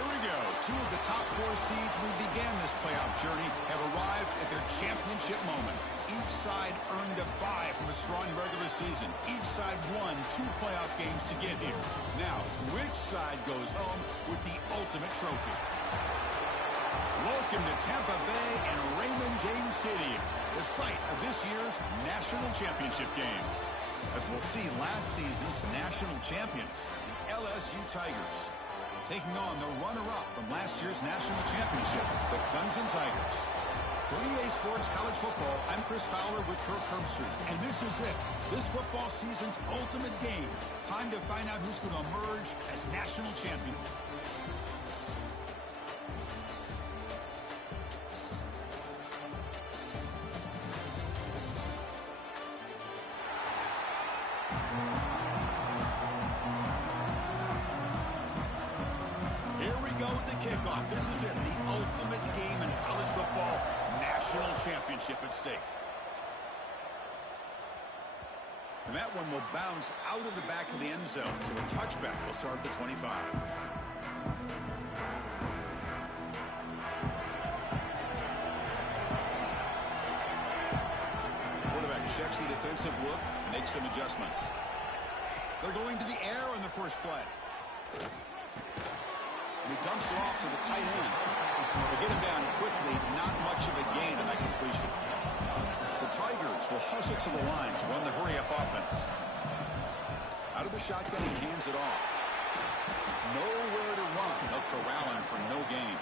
Here we go. Two of the top four seeds who began this playoff journey have arrived at their championship moment. Each side earned a bye from a strong regular season. Each side won 2 playoff games to get here. Now, which side goes home with the ultimate trophy? Welcome to Tampa Bay and Raymond James Stadium, the site of this year's national championship game. As we'll see, last season's national champions, the LSU Tigers, taking on the runner-up from last year's national championship, the Clemson Tigers. For EA Sports College Football, I'm Chris Fowler with Kirk Herbstreit, and this is it. This football season's ultimate game. Time to find out who's going to emerge as national champion. Kickoff. This is it, the ultimate game in college football, national championship at stake. And that one will bounce out of the back of the end zone, so a touchback will start at the 25. Quarterback checks the defensive look, makes some adjustments. They're going to the air on the first play. He dumps it off to the tight end. They get him down quickly, not much of a gain on that completion. The Tigers will hustle to the line to run the hurry-up offense. Out of the shotgun, he hands it off. Nowhere to run. They'll corral him for no gain.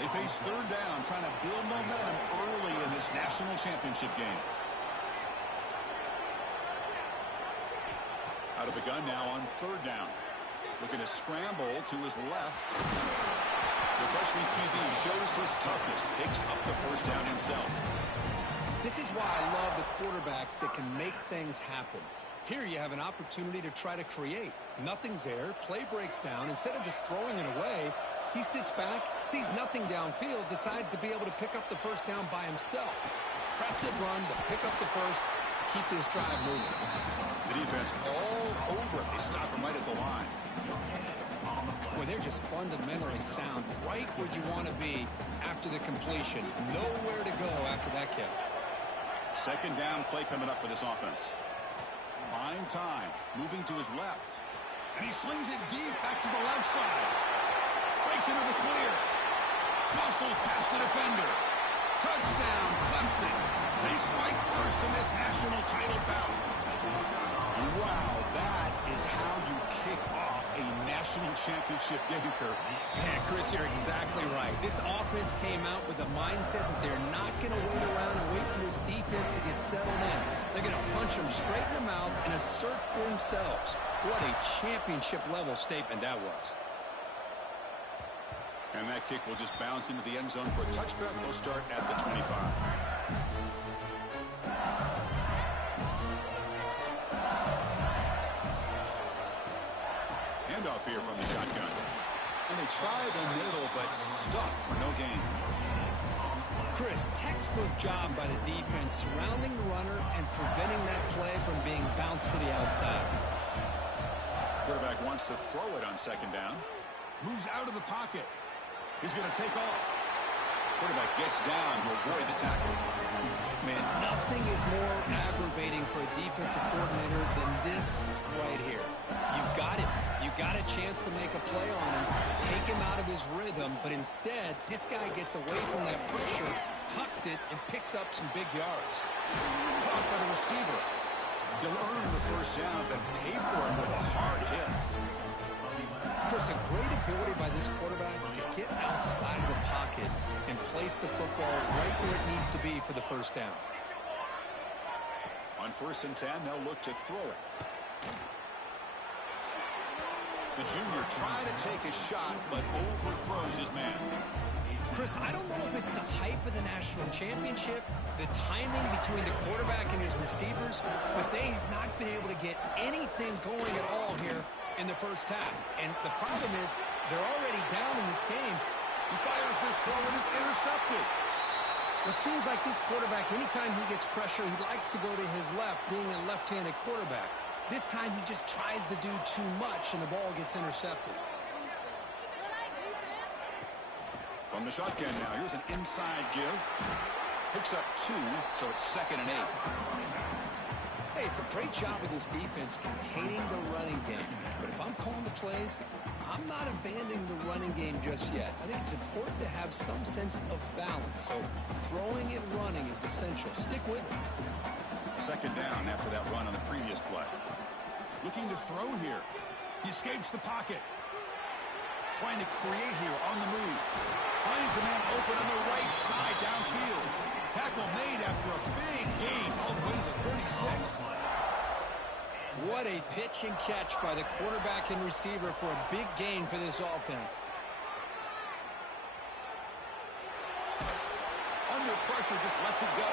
They face third down, trying to build momentum early in this national championship game. Out of the gun now on third down. Looking to scramble to his left. The freshman QB shows his toughness, picks up the first down himself. This is why I love the quarterbacks that can make things happen. Here you have an opportunity to try to create. Nothing's there. Play breaks down. Instead of just throwing it away, he sits back, sees nothing downfield, decides to be able to pick up the first down by himself. Impressive run to pick up the first, keep this drive moving. The defense all over it. They stop him right at the line. Boy, they're just fundamentally sound, right where you want to be after the completion. Nowhere to go after that catch. Second down play coming up for this offense. Buying time, moving to his left. And he slings it deep back to the left side. Breaks into the clear. Muscles past the defender. Touchdown, Clemson. They strike first in this national title bout. Wow, that is how you kick off a national championship game, Kirk. Yeah, Chris, you're exactly right. This offense came out with a mindset that they're not going to wait around and wait for this defense to get settled in. They're going to punch them straight in the mouth and assert themselves. What a championship-level statement that was. And that kick will just bounce into the end zone for a touchback. They'll start at the 25. Handoff here from the shotgun. And they try the middle, but stuck for no gain. Chris, textbook job by the defense surrounding the runner and preventing that play from being bounced to the outside. Quarterback wants to throw it on second down. Moves out of the pocket. He's going to take off. Quarterback gets down to avoid the tackle. Man, nothing is more aggravating for a defensive coordinator than this right here. You've got him. You got a chance to make a play on him, take him out of his rhythm, but instead, this guy gets away from that pressure, tucks it, and picks up some big yards. Caught by the receiver. He'll earn the first down, then pay for it with a hard hit. Chris, a great ability by this quarterback to get outside of the pocket and place the football right where it needs to be for the first down. On 1st and 10, they'll look to throw it. The junior trying to take a shot, but overthrows his man. Chris, I don't know if it's the hype of the national championship, the timing between the quarterback and his receivers, but they have not been able to get anything going at all here in the first half. And the problem is they're already down in this game. He fires this throw and is intercepted. It seems like this quarterback, anytime he gets pressure, he likes to go to his left, being a left-handed quarterback. This time he just tries to do too much and the ball gets intercepted. From the shotgun now, here's an inside give. Picks up 2, so it's 2nd and 8. Hey, it's a great job of this defense containing the running game. But if I'm calling the plays, I'm not abandoning the running game just yet. I think it's important to have some sense of balance. So throwing and running is essential. Stick with it. 2nd down after that run on the previous play. Looking to throw here. He escapes the pocket. Trying to create here on the move. Finds a man open on the right side downfield. Tackle made after a big gain all the way to the 36. What a pitch and catch by the quarterback and receiver for a big gain for this offense. Under pressure, just lets it go.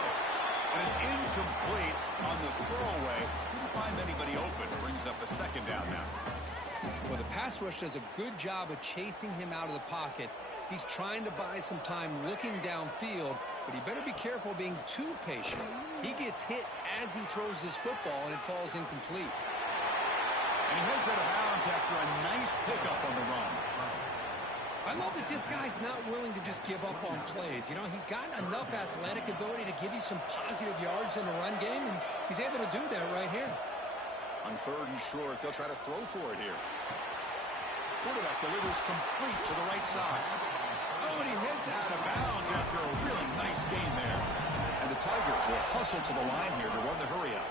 And it's incomplete on the throwaway. Couldn't find anybody open. Brings up a 2nd down now. Well, the pass rush does a good job of chasing him out of the pocket. He's trying to buy some time looking downfield, but he better be careful being too patient. He gets hit as he throws this football, and it falls incomplete. And he heads out of bounds after a nice pickup on the run. I love that this guy's not willing to just give up on plays. You know, he's got enough athletic ability to give you some positive yards in the run game, and he's able to do that right here. On 3rd and short, they'll try to throw for it here. Quarterback delivers complete to the right side. Oh, and he heads out of bounds after a really nice gain there. And the Tigers will hustle to the line here to run the hurry up.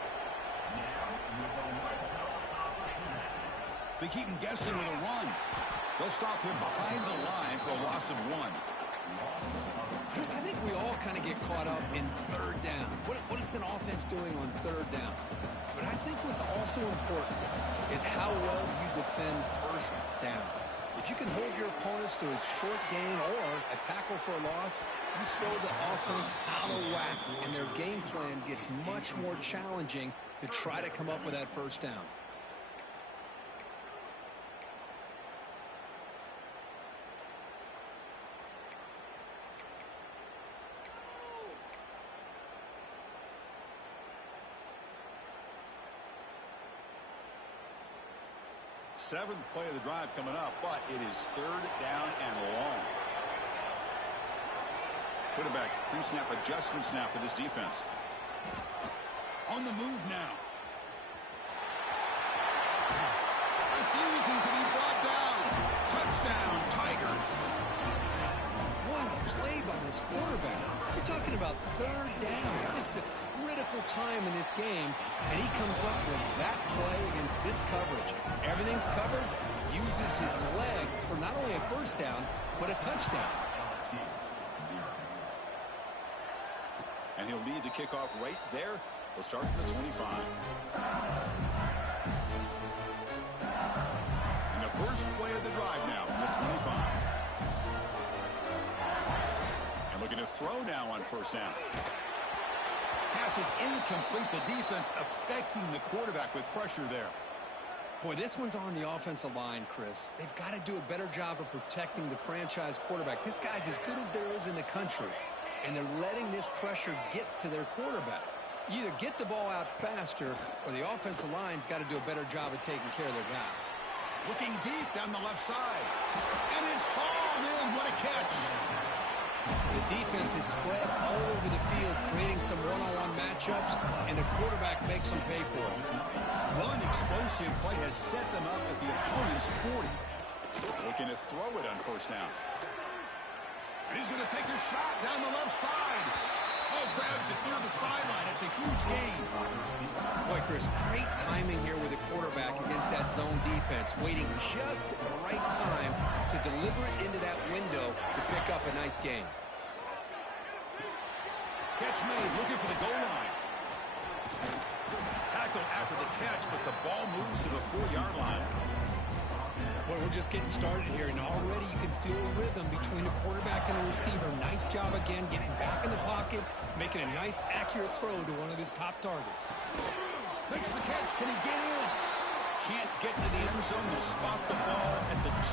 They keep him guessing with a run. They'll stop him behind the line for a loss of 1. Chris, I think we all kind of get caught up in 3rd down. What is an offense doing on 3rd down? But I think what's also important is how well you defend 1st down. If you can hold your opponents to a short gain or a tackle for a loss, you throw the offense out of whack, and their game plan gets much more challenging to try to come up with that 1st down. Seventh play of the drive coming up, but it is 3rd down and long. Quarterback pre-snap adjustments now for this defense. On the move now. Refusing to be brought down. Touchdown, Tigers. What a play by this quarterback. You're talking about 3rd down. This is a critical time in this game, and he comes up with that play against this coverage. Everything's covered, uses his legs for not only a 1st down, but a touchdown. And he'll lead the kickoff right there. He'll start from the 25. And the first play of the drive now from the 25. And looking to throw now on 1st down. Pass is incomplete. The defense affecting the quarterback with pressure there. Boy, this one's on the offensive line, Chris. They've got to do a better job of protecting the franchise quarterback. This guy's as good as there is in the country, and they're letting this pressure get to their quarterback. You either get the ball out faster, or the offensive line's got to do a better job of taking care of their guy. Looking deep down the left side. And it's hauled in. What a catch. The defense is spread all over the field, creating some one-on-one matchups, and the quarterback makes them pay for it. One explosive play has set them up at the opponent's 40. Looking to throw it on 1st down. And he's going to take a shot down the left side. Oh, grabs it near the sideline. It's a huge gain. Boy, Chris, great timing here with the quarterback against that zone defense, waiting just at the right time to deliver it into that window to pick up a nice gain. Catch made, looking for the goal line. Tackled after the catch, but the ball moves to the 4-yard line. Boy, we're just getting started here, and already you can feel a rhythm between the quarterback and the receiver. Nice job again, getting back in the pocket, making a nice, accurate throw to one of his top targets. Makes the catch. Can he get in? Can't get to the end zone. They'll spot the ball at the 2.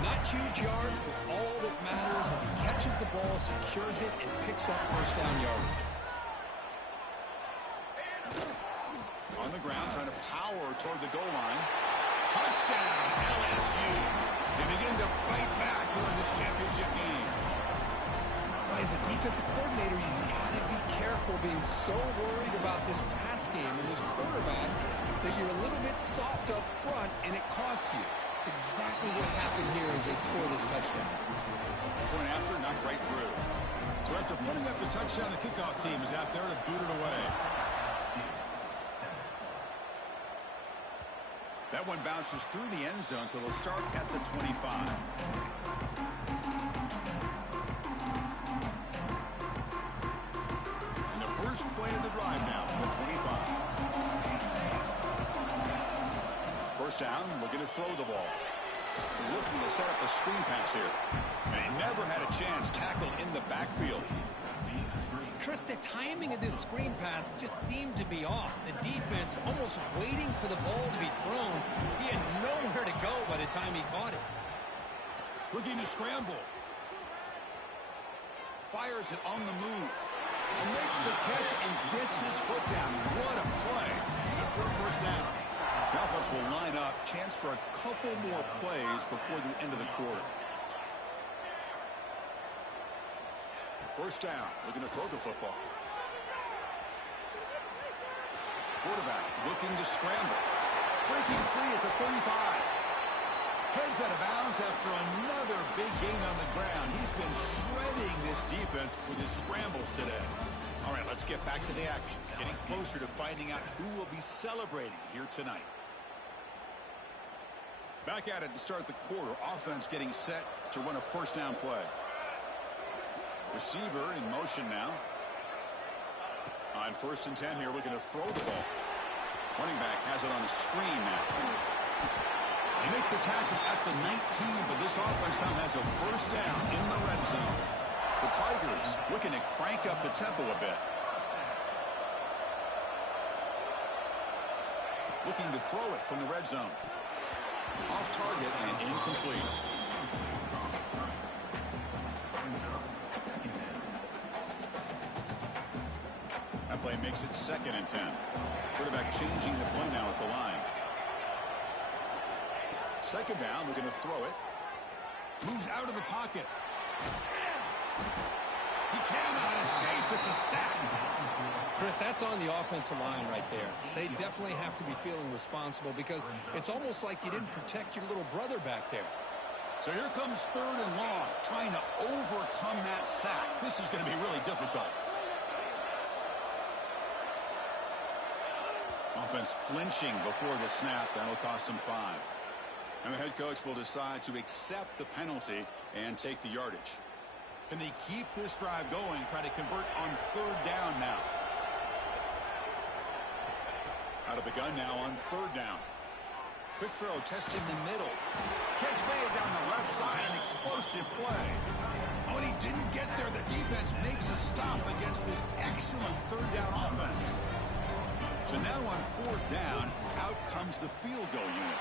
Not huge yards, but all that matters is he catches the ball, secures it, and picks up 1st down yardage. On the ground, trying to power toward the goal line. Touchdown, LSU. They begin to fight back defensive coordinator, you've got to be careful being so worried about this pass game and this quarterback that you're a little bit soft up front and it costs you. It's exactly what happened here as they score this touchdown. Point after, knocked right through. So after putting up the touchdown, the kickoff team is out there to boot it away. That one bounces through the end zone, so they'll start at the 25. And the first play of the drive now, the 25. First down, looking to throw the ball. Looking to set up a screen pass here. And he never had a chance tackled in the backfield. Chris, the timing of this screen pass just seemed to be off. The defense almost waiting for the ball to be thrown. He had nowhere to go by the time he caught it. Looking to scramble. Fires it on the move. Makes the catch and gets his foot down. What a play. Good for a first down. The offense will line up. Chance for a couple more plays before the end of the quarter. First down, looking to throw the football. Quarterback looking to scramble. Breaking free at the 35. Heads out of bounds after another big gain on the ground. He's been shredding this defense with his scrambles today. All right, let's get back to the action. Getting closer to finding out who will be celebrating here tonight. Back at it to start the quarter. Offense getting set to run a first down play. Receiver in motion now. On 1st and 10 here, looking to throw the ball. Running back has it on a screen now. They make the tackle at the 19, but this offense now has a first down in the red zone. The Tigers looking to crank up the tempo a bit. Looking to throw it from the red zone. Off target and incomplete. That play makes it 2nd and 10. Quarterback changing the play now at the line. 2nd down, we're going to throw it. Moves out of the pocket. He cannot escape. It's a sack. Chris, that's on the offensive line right there. They definitely have to be feeling responsible because it's almost like you didn't protect your little brother back there. So here comes 3rd and long, trying to overcome that sack. This is going to be really difficult. Offense flinching before the snap. That'll cost him 5. And the head coach will decide to accept the penalty and take the yardage. Can they keep this drive going, try to convert on 3rd down now? Out of the gun now on 3rd down. Quick throw, testing the middle. Catch made down the left side, an explosive play. Oh, and he didn't get there. The defense makes a stop against this excellent 3rd down offense. So now on 4th down, out comes the field goal unit.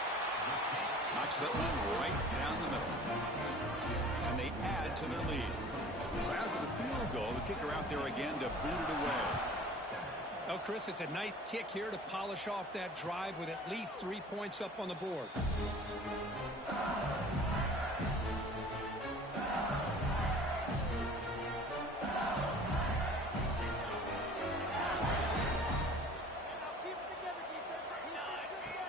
Knocks that one right down the middle. And they add to their lead. So after the field goal, the kicker out there again to boot it away. Oh, Chris, it's a nice kick here to polish off that drive with at least 3 points up on the board.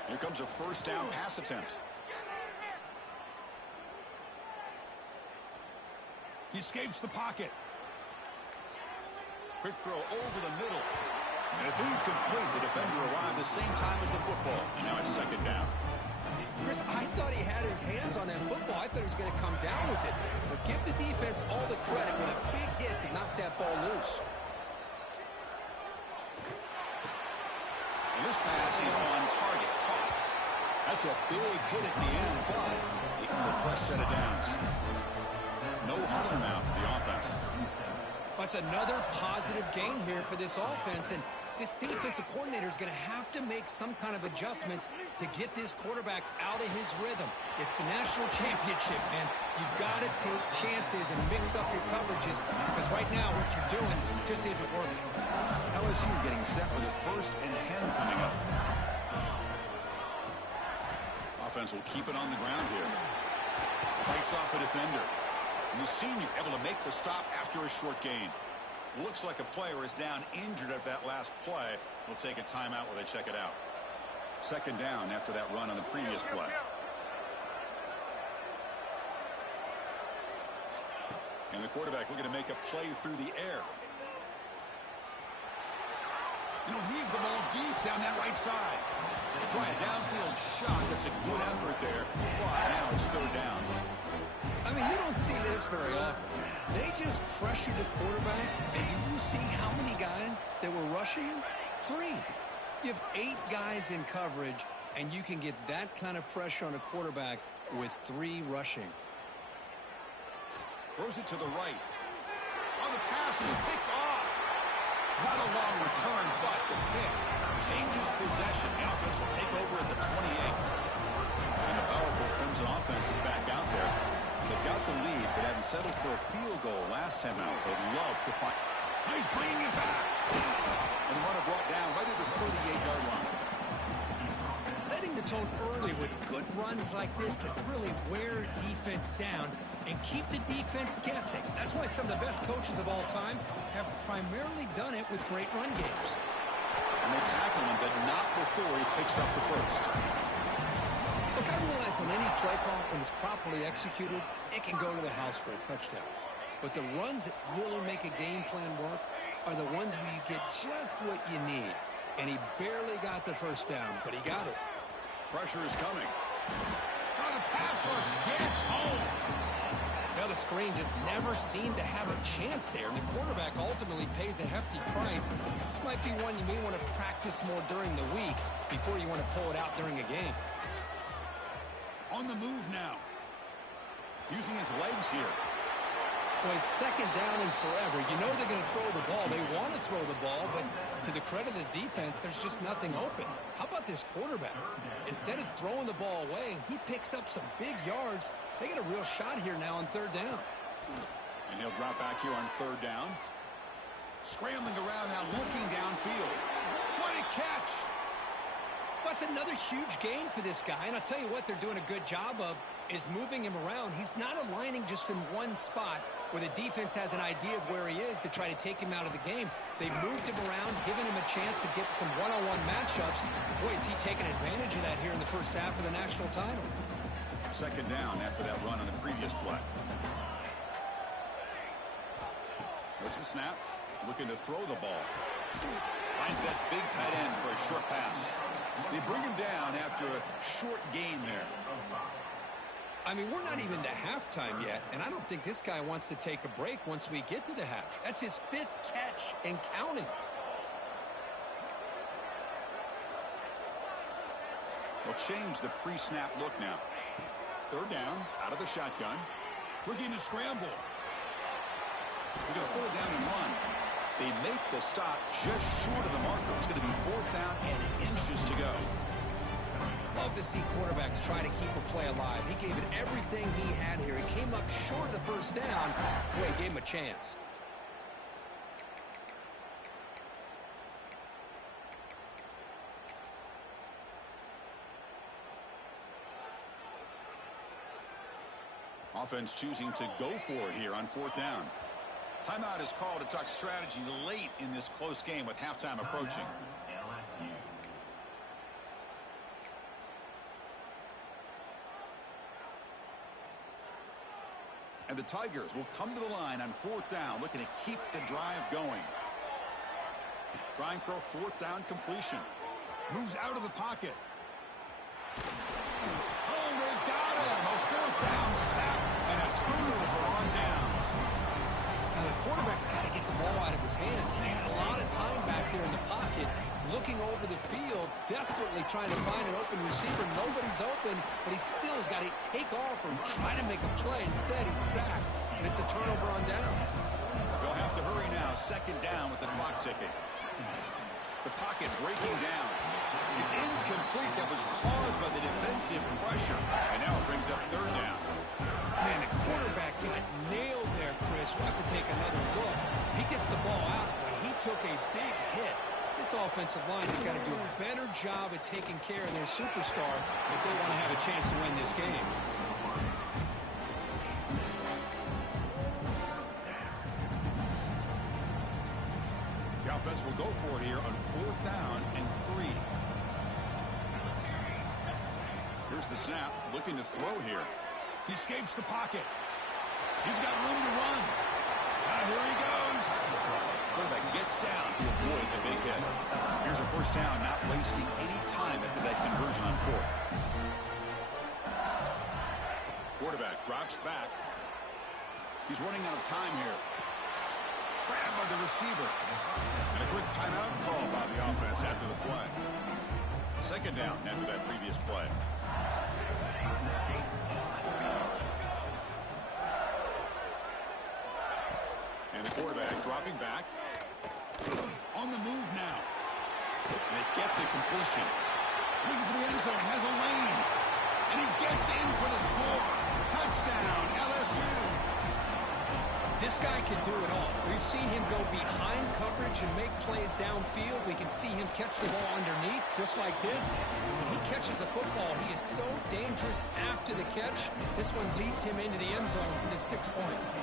Here comes a first down pass attempt. He escapes the pocket. Quick throw over the middle. And it's incomplete. The defender arrived the same time as the football. And now it's 2nd down. Chris, I thought he had his hands on that football. I thought he was going to come down with it. But give the defense all the credit with a big hit to knock that ball loose. And this pass is on target. Caught. That's a big hit at the end, but getting the fresh set of downs. No huddle now for the offense. That's another positive gain here for this offense, and this defensive coordinator is going to have to make some kind of adjustments to get this quarterback out of his rhythm. It's the national championship, man. You've got to take chances and mix up your coverages because right now what you're doing just isn't working. LSU getting set with a 1st and 10 coming up. Offense will keep it on the ground here. Fights off a defender. And the senior able to make the stop after a short gain. Looks like a player is down injured at that last play. We'll take a timeout while they check it out. Second down after that run on the previous play. And the quarterback looking to make a play through the air. And he'll heave the ball deep down that right side. Try a downfield shot. That's a good effort there. But now it's third down. I mean, you don't see this very often. They just pressured the quarterback, and did you see how many guys that were rushing him? 3. You have 8 guys in coverage, and you can get that kind of pressure on a quarterback with 3 rushing. Throws it to the right. Oh, the pass is picked off. Not a long return, but the pick changes possession. The offense will take over at the 28. And the powerful Crimson offense is back out there. They've got the lead, but hadn't settled for a field goal last time out. They'd love to find. Oh, he's bringing it back. And the runner brought down right at the 38-yard line. Setting the tone early with good runs like this can really wear defense down and keep the defense guessing. That's why some of the best coaches of all time have primarily done it with great run games. And they tackle him, but not before he picks up the first. Look, I realize on any play call, when it's properly executed, it can go to the house for a touchdown. But the runs that really make a game plan work are the ones where you get just what you need. And he barely got the first down, but he got it. Pressure is coming. Oh, the pass rush gets home. Now the screen just never seemed to have a chance there, and the quarterback ultimately pays a hefty price. This might be one you may want to practice more during the week before you want to pull it out during a game. On the move now. Using his legs here. Well, it's second down and forever. You know they're going to throw the ball. They want to throw the ball, but to the credit of the defense, there's just nothing open. How about this quarterback? Instead of throwing the ball away, he picks up some big yards. They get a real shot here now on third down. And he'll drop back here on third down. Scrambling around now, looking downfield. What a catch! That's another huge gain for this guy, and I'll tell you what they're doing a good job of is moving him around. He's not aligning just in one spot where the defense has an idea of where he is to try to take him out of the game. They've moved him around, given him a chance to get some one-on-one matchups. Boy, is he taking advantage of that here in the first half of the national title. Second down after that run on the previous play. There's the snap. Looking to throw the ball. Finds that big tight end for a short pass. They bring him down after a short gain there. I mean, we're not even to halftime yet, and I don't think this guy wants to take a break once we get to the half. That's his 5th catch and counting. They'll change the pre-snap look now. Third down, out of the shotgun. Looking to scramble. They're going to pull it down and run. They make the stop just short of the marker. It's going to be fourth down and inches to go. Love to see quarterbacks try to keep a play alive. He gave it everything he had here. He came up short of the first down. Boy, he gave him a chance. Offense choosing to go for it here on fourth down. Timeout is called to talk strategy late in this close game with halftime approaching. And the Tigers will come to the line on fourth down, looking to keep the drive going. Trying for a fourth down completion. Moves out of the pocket. Oh, they've got him. A fourth down sack and a turnover on downs. Now, the quarterback's got to get the ball out of his hands. He had a lot of time back there in the pocket, looking over the field, desperately trying to find an open receiver. Nobody's open, but he still has got to take off or try to make a play. Instead, he's sacked, and it's a turnover on downs. They'll have to hurry now. Second down with the clock ticking. The pocket breaking down. It's incomplete. That was caused by the defensive pressure. And now it brings up third down. Man, the quarterback got nailed there, Chris. We'll have to take another look. He gets the ball out, but he took a big hit. This offensive line has got to do a better job at taking care of their superstar if they want to have a chance to win this game. offense will go for it here on 4th down and 3. Here's the snap, looking to throw here. He escapes the pocket. He's got room to run. Now here he goes. Quarterback gets down to avoid the big hit. Here's a first down, not wasting any time after that conversion on 4th. Quarterback drops back. He's running out of time here. Grabbed by the receiver. And a quick timeout call by the offense after the play. Second down after that previous play. And the quarterback dropping back. On the move now. And they get to completion. Looking for the end zone. Has a lane. And he gets in for the score. Touchdown, LSU. This guy can do it all. We've seen him go behind coverage and make plays downfield. We can see him catch the ball underneath, just like this. When he catches a football, he is so dangerous after the catch. This one leads him into the end zone for the 6 points.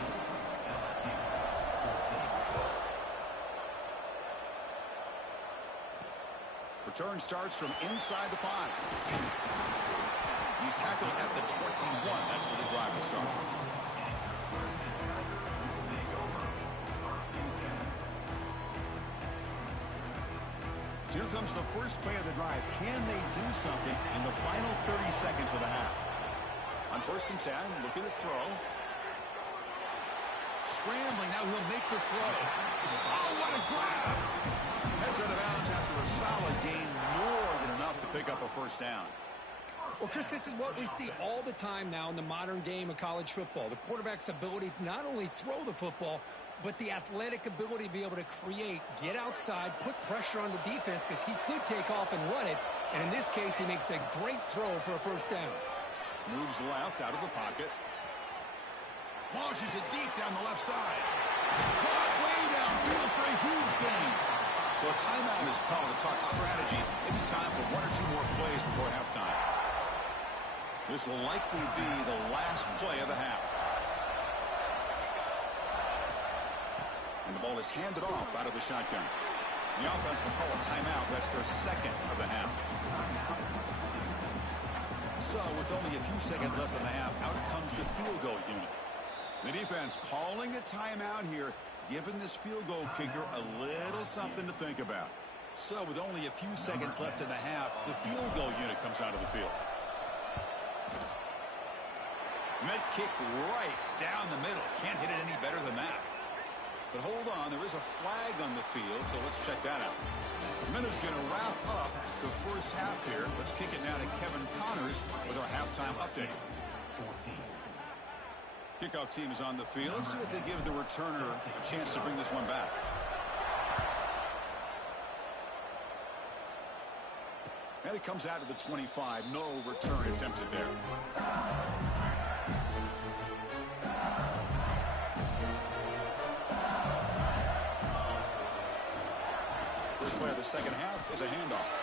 Return starts from inside the 5. He's tackled at the 21. That's where the drive will start. So here comes the first play of the drive. Can they do something in the final 30 seconds of the half? On 1st and 10, looking to throw. Scrambling, now he'll make the throw. Oh, what a grab! Heads out of bounds after a solid gain, more than enough to pick up a first down. Well, Chris, this is what we see all the time now in the modern game of college football. The quarterback's ability to not only throw the football, but the athletic ability to be able to create, get outside, put pressure on the defense because he could take off and run it. And in this case, he makes a great throw for a first down. Moves left out of the pocket. Launches it deep down the left side. Caught way downfield for a huge gain. So a timeout is called to talk strategy. Maybe time for 1 or 2 more plays before halftime. This will likely be the last play of the half. And the ball is handed off out of the shotgun. The offense will call a timeout. That's their second of the half. So with only a few seconds left in the half, out comes the field goal unit. The defense calling a timeout here, giving this field goal kicker a little something to think about. So with only a few seconds left in the half, the field goal unit comes out of the field. And that kick right down the middle. Can't hit it any better than that. But hold on, there is a flag on the field, so let's check that out. The Minnows going to wrap up the first half here. Let's kick it now to Kevin Connors with our halftime update. Kickoff team is on the field. Let's see if they give the returner a chance to bring this one back. And it comes out of the 25. No return attempted there. First play of the second half is a handoff.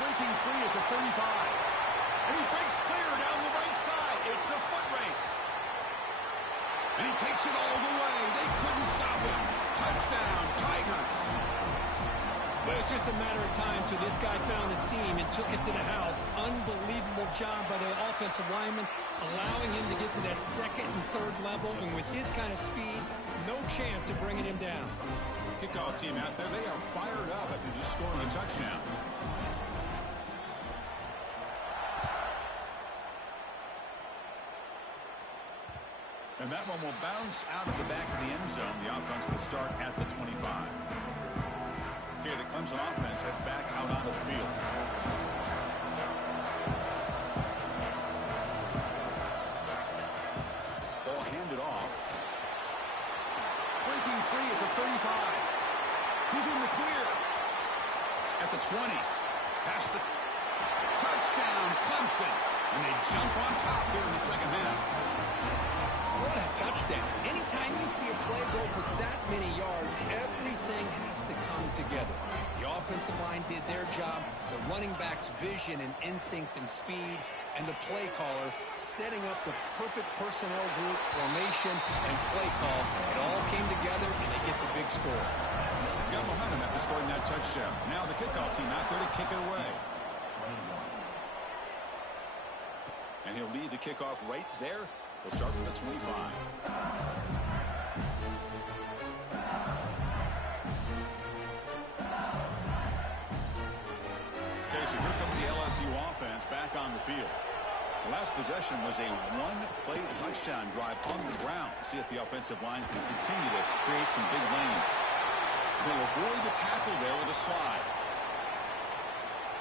Breaking free at the 35. And he breaks clear down the right side. It's a foot race. And he takes it all the way. They couldn't stop him. Touchdown, Tigers. But it's just a matter of time till this guy found the seam and took it to the house. Unbelievable job by the offensive lineman, allowing him to get to that second and third level. And with his kind of speed, no chance of bringing him down. Kickoff team out there, they are fired up after just scoring a touchdown. And that one will bounce out of the back of the end zone. The offense will start at the 25. Okay, the Clemson offense heads back out onto the field. Ball handed off. Breaking free at the 35. He's in the clear. At the 20. Past the touchdown, Clemson. And they jump on top here in the second half. What a touchdown. Anytime you see a play go for that many yards, everything has to come together. The offensive line did their job. The running back's vision and instincts and speed. And the play caller setting up the perfect personnel group, formation, and play call. It all came together, and they get the big score. Got momentum after scoring that touchdown. Now the kickoff team out there to kick it away. And he'll lead the kickoff right there. He'll start from the 25. So here comes the LSU offense back on the field. The last possession was a one-play touchdown drive on the ground. See if the offensive line can continue to create some big lanes. They'll avoid the tackle there with a slide.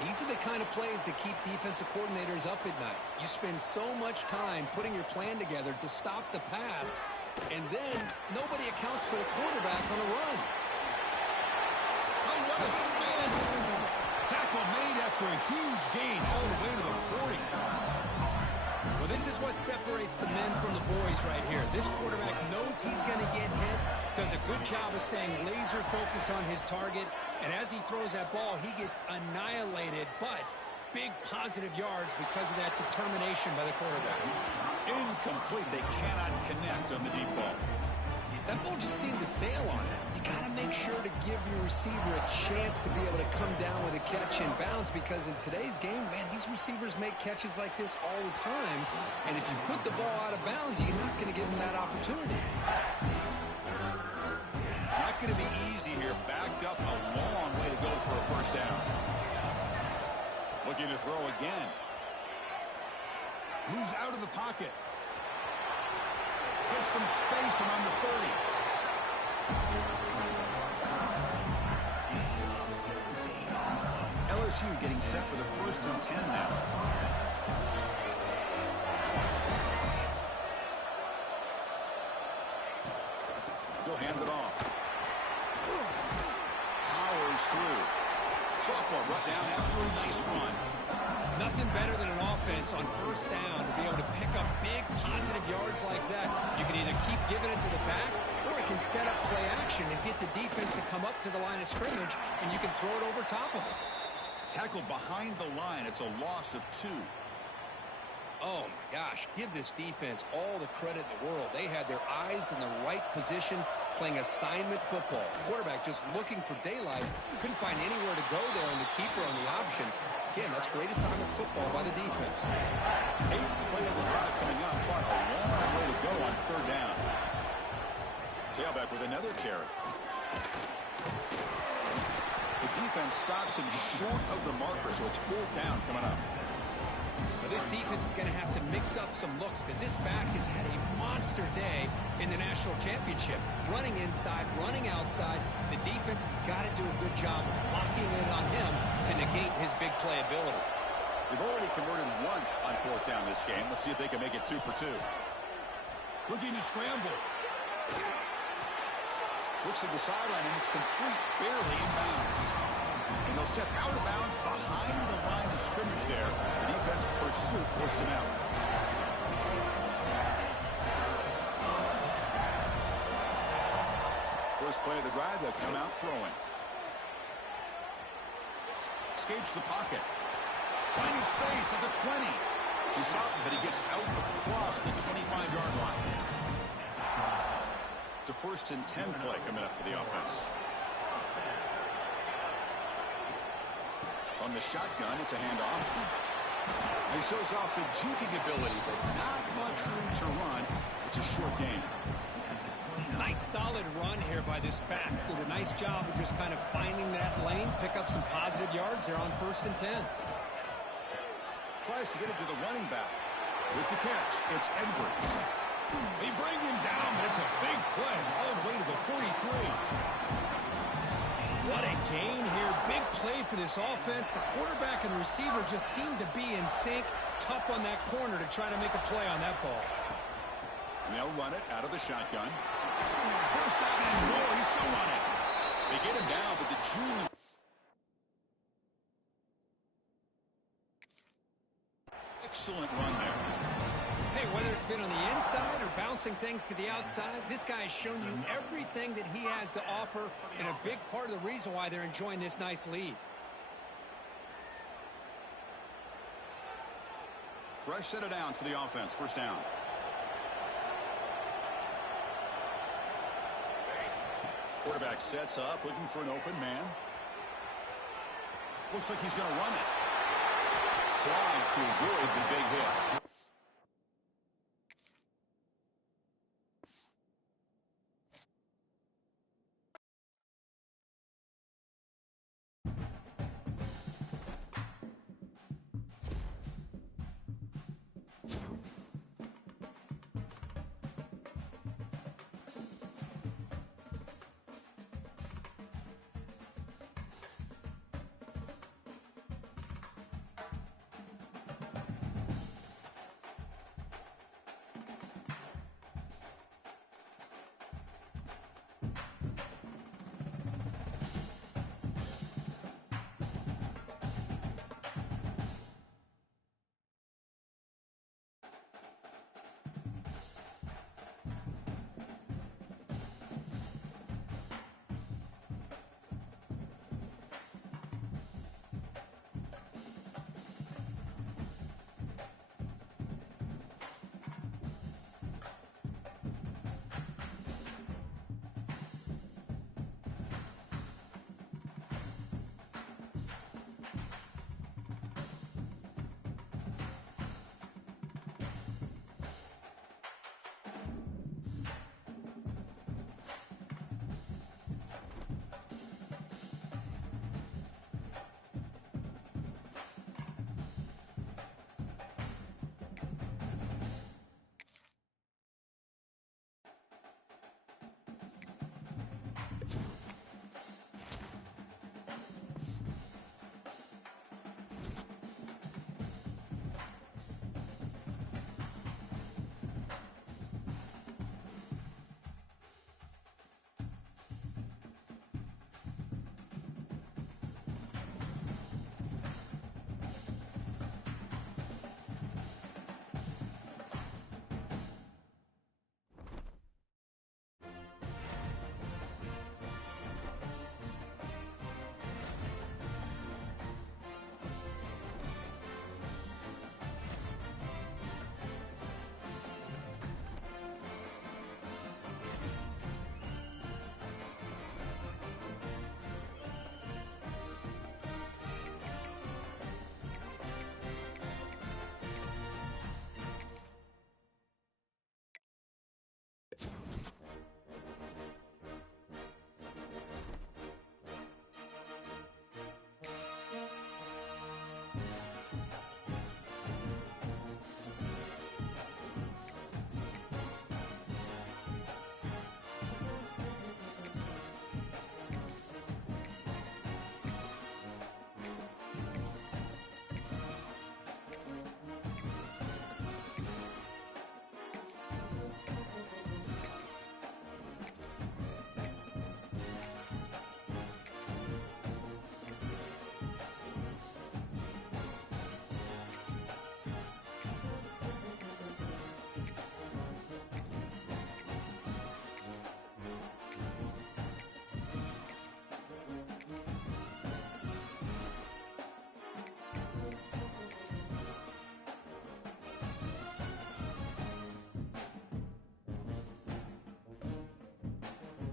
These are the kind of plays that keep defensive coordinators up at night. You spend so much time putting your plan together to stop the pass, and then nobody accounts for the quarterback on a run. Oh, what a spin! Tackle made after a huge gain all the way to the 40. Well, this is what separates the men from the boys right here. This quarterback knows he's going to get hit, does a good job of staying laser focused on his target, and as he throws that ball, he gets annihilated, but big positive yards because of that determination by the quarterback. Incomplete. They cannot connect on the deep ball. That ball just seemed to sail on it. You got to make sure to give your receiver a chance to be able to come down with a catch and bounce, because in today's game, man, these receivers make catches like this all the time. And if you put the ball out of bounds, you're not going to give them that opportunity. Not going to be easy here. Backed up a long way to go for a first down. Looking to throw again. Moves out of the pocket. There's some space around the 30. LSU getting set for the 1st and 10 now. He'll hand it off. Powers through. Sophomore brought down after a nice run. Nothing better than an offense on first down to be able to pick up big positive yards like that. You can either keep giving it to the back, or it can set up play action and get the defense to come up to the line of scrimmage, and you can throw it over top of it. Tackled behind the line. It's a loss of 2. Oh, my gosh. Give this defense all the credit in the world. They had their eyes in the right position, playing assignment football. The quarterback just looking for daylight. Couldn't find anywhere to go there, and the keeper on the option. Again, that's great assignment football by the defense. 8th play of the drive coming up, but a long way to go on 3rd down. Tailback with another carry. The defense stops him short of the marker, so it's 4th down coming up. Well, this defense is going to have to mix up some looks, because this back has had a monster day in the national championship. Running inside, running outside. The defense has got to do a good job locking in on him to negate his big play ability. They've already converted once on 4th down this game. Let's see if they can make it 2 for 2. Looking to scramble. Looks at the sideline, and it's complete, barely in bounds. And they'll step out of bounds behind the line of scrimmage there. The defense pursuit forced him out. First play of the drive, they'll come out throwing. Escapes the pocket. Finding space at the 20. He's stopped, but he gets out across the 25-yard line. It's a 1st and 10 play coming up for the offense. On the shotgun, it's a handoff. He shows off the juking ability, but not much room to run. It's a short gain. Nice solid run here by this back. Did a nice job of just kind of finding that lane, pick up some positive yards there on 1st and 10. Tries to get it to the running back. With the catch, it's Edwards. They bring him down, but it's a big play all the way to the 43. What a gain here. Big play for this offense. The quarterback and receiver just seem to be in sync. Tough on that corner to try to make a play on that ball. And they'll run it out of the shotgun. First down and more. He's still running. They get him down, but the junior. Excellent run there. Hey, whether it's been on the inside or bouncing things to the outside, this guy has shown you everything that he has to offer, and a big part of the reason why they're enjoying this nice lead. Fresh set of downs for the offense. First down. Quarterback sets up, looking for an open man. Looks like he's going to run it. Slides to avoid the big hit.